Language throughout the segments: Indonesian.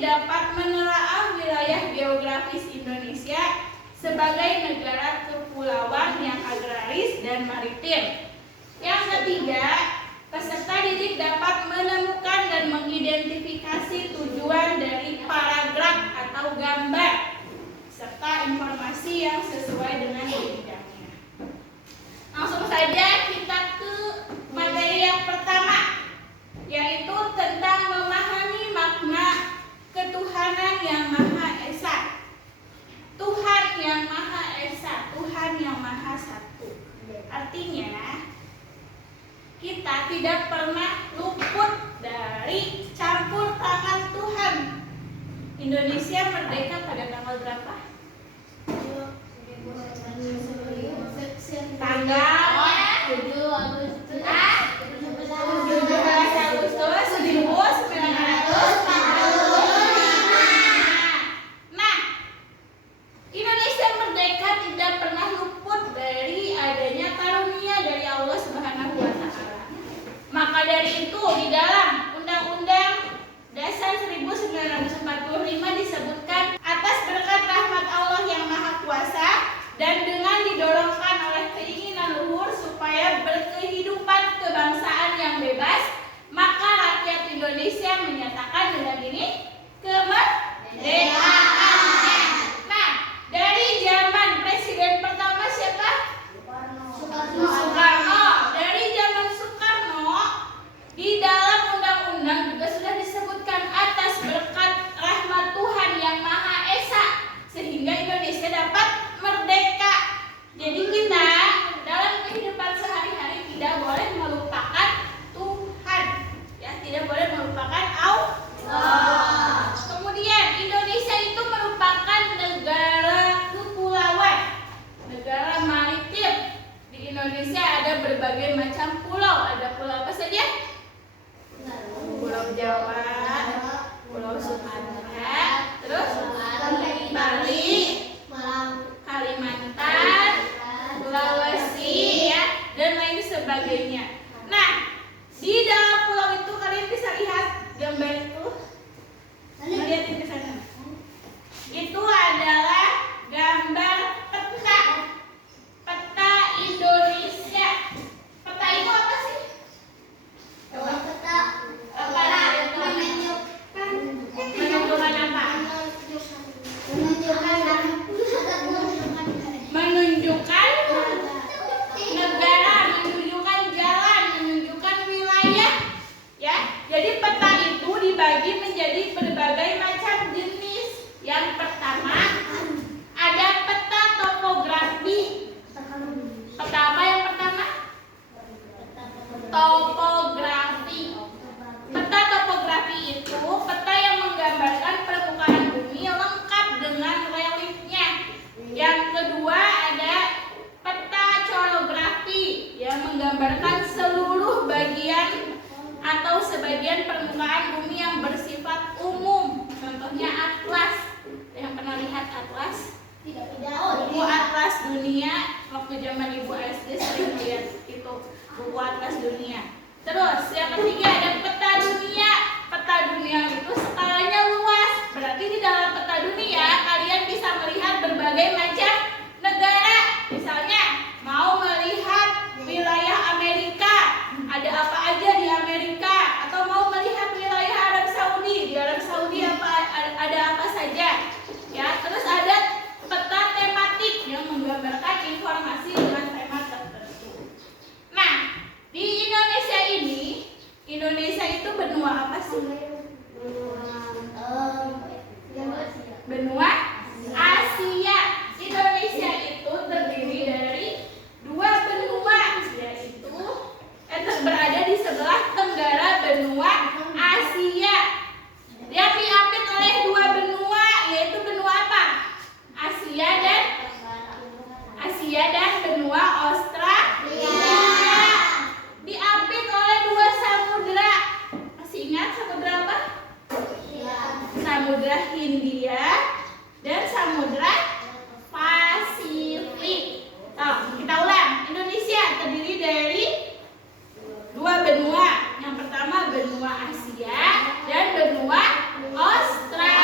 dapat menelaah wilayah geografis Indonesia sebagai negara kepulauan yang agraris dan maritim. Yang ketiga, peserta didik dapat menemukan dan mengidentifikasi tujuan dari paragraf atau gambar serta informasi yang sesuai dengan bidangnya. Langsung saja kita ke materi yang pertama, yaitu tentang memahami makna ketuhanan yang Maha Esa. Tuhan yang Maha Esa, Tuhan yang Maha Satu. Artinya, kita tidak pernah luput dari campur tangan Tuhan. Indonesia merdeka pada tanggal berapa? Tanggal 7 Agustus 1945. Nah, Indonesia merdeka tidak pernah luput dari adanya karunia dari Allah Subhanahu wa Ta'ala. Maka dari itu di dalam Undang-Undang Dasar 1945 disebutkan, atas berkat rahmat Allah yang Maha Kuasa dan dengan didorongkan oleh keinginan luhur supaya berkehidupan kebangsaan yang bebas, maka rakyat Indonesia menyatakan dengan ini kemerdekaannya. Nah, dari zaman presiden pertama siapa? Soekarno. Dari zaman Soekarno, di dalam undang-undang juga sudah disebutkan atas berkat rahmat Tuhan yang Maha Esa sehingga Indonesia dapat merdeka. Jadi kita dalam kehidupan sehari-hari tidak boleh melupakan Tuhan, ya, tidak boleh melupakan Allah. Kemudian Indonesia itu merupakan negara kepulauan, negara maritim. Di Indonesia ada berbagai macam pulau. Ada pulau apa saja? Pulau Jawa, Pulau Sumatera, terus Bali, Kalimantan, Sulawesi, ya, dan lain sebagainya. Nah, di dalam pulau itu kalian bisa lihat gambar itu. Lihatin ke sana. Itu adalah gambar peta. Peta Indonesia. Peta itu apa sih? Menunjukkan apa? Menunjukkan negara, menunjukkan jalan, menunjukkan wilayah, ya. Jadi peta itu dibagi menjadi berbagai macam jenis. Yang pertama ada peta topografi. Peta apa yang pertama? Topografi. Peta topografi itu peta yang menggambarkan permukaan bumi lengkap dengan reliefnya. Yang kedua ada peta chorografi yang menggambarkan seluruh bagian atau sebagian permukaan bumi yang bersifat umum. Contohnya atlas. Yang pernah lihat atlas? Buku atlas dunia. Waktu zaman ibu SD sering lihat itu buku atlas dunia. Terus yang ketiga ada peta dunia. Peta dunia itu skalanya luas. Berarti di dalam peta dunia kalian bisa melihat berbagai macam negara. Misalnya mau melihat wilayah Amerika, ada apa aja di Amerika, atau mau melihat wilayah Arab Saudi. Di Arab Saudi ada apa saja. Ya, terus ada peta tematik yang menggambarkan informasi dengan tema tertentu. Nah, di Indonesia ini, Indonesia itu benua apa sih? Benua Asia. Indonesia itu terdiri dari dua benua, yaitu berada di sebelah tenggara benua Asia. Yang diapit oleh dua benua, yaitu benua apa? Asia dan benua Australia. Diapit oleh dua samudra. Masih ingat samudra apa? Samudra Hindia dan Samudra Pasifik. Kita ulang. Indonesia terdiri dari dua benua. Yang pertama benua Asia dan benua Australia.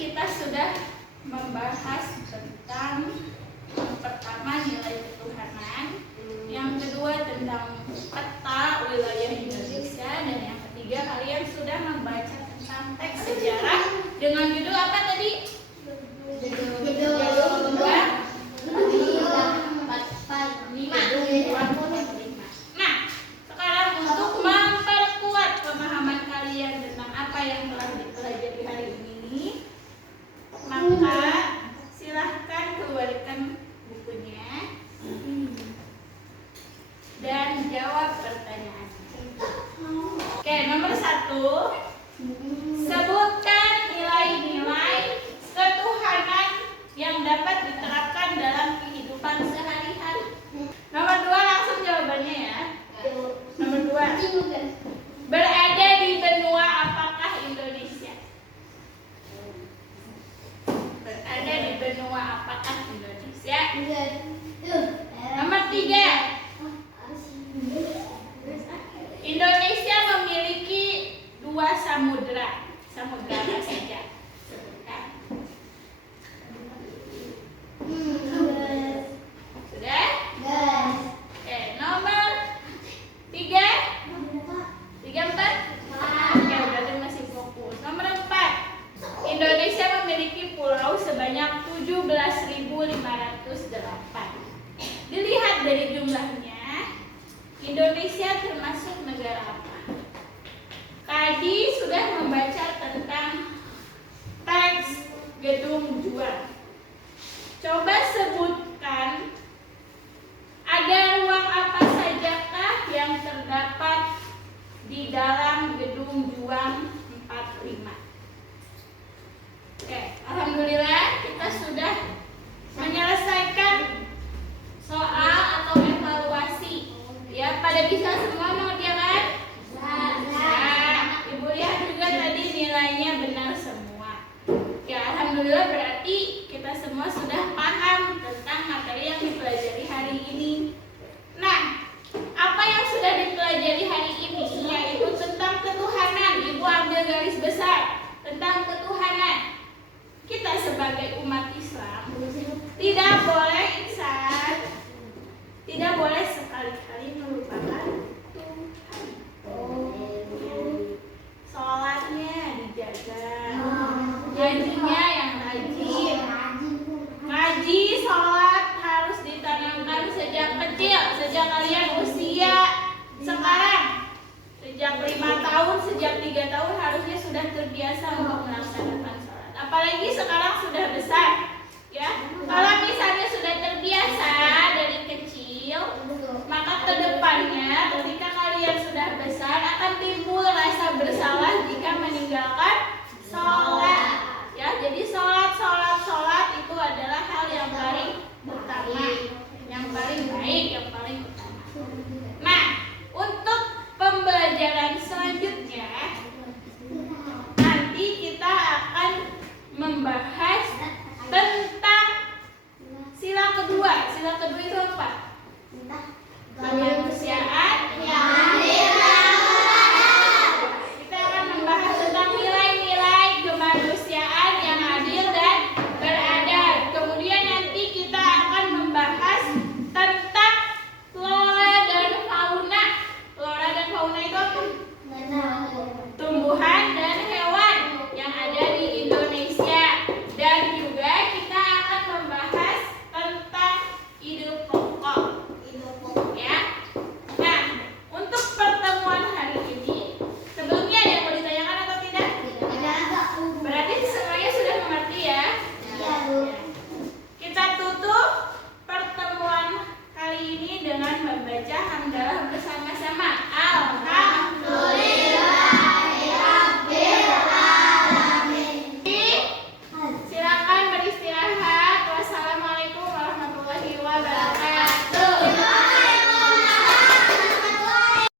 kita sudah membahas tentang yang pertama nilai ketuhanan, yang kedua tentang peta wilayah Indonesia, dan yang ketiga kalian sudah membaca tentang teks sejarah dengan judul apa tadi? Judul 2 Nah, sekarang untuk memperkuat pemahaman kalian tentang apa yang telah dipelajari hari ini, maka silahkan keluarkan bukunya dan jawab pertanyaan. Oke, nomor 1, sebutkan nilai-nilai ketuhanan yang dapat diterapkan dalam kehidupan sehari-hari. Nomor 2, langsung jawabannya ya. Nomor 2, berada di benua apakah Indonesia? Berada di benua apakah Indonesia? Nomor 3, Indonesia memiliki 2 samudra. Samudra apa saja? Sebutkan. Sudah? Oke, nomor 3. 4. Oke, berarti masih fokus. Nomor 4, Indonesia memiliki pulau sebanyak 17.508. Dilihat dari jumlahnya, Indonesia termasuk negara apa? Tadi sudah membaca tentang teks gedung juang. Coba sebutkan, ada ruang apa sajakah yang terdapat di dalam gedung juang 45? Oke, alhamdulillah kita sudah menyelesaikan soal atau evaluasi. Ya, pada bisa semua mengerjakan? Nah, Ibu lihat juga tadi nilainya benar semua. Ya, alhamdulillah berarti kita semua sudah paham tentang materi yang dipelajari hari ini. Nah, apa yang sudah dipelajari hari ini yaitu tentang ketuhanan. Ibu ambil garis besar tentang ketuhanan. Kita sebagai umat Islam tidak boleh insan, tidak boleh sekali-kali melupakan Tuhan. Sholatnya dijaga, ngajinya yang rajin. Ngaji, sholat harus ditanamkan sejak kecil, sejak kalian usia sekarang. Sejak 5 tahun, sejak 3 tahun harusnya sudah terbiasa untuk melaksanakan sholat. Apalagi sekarang sudah besar.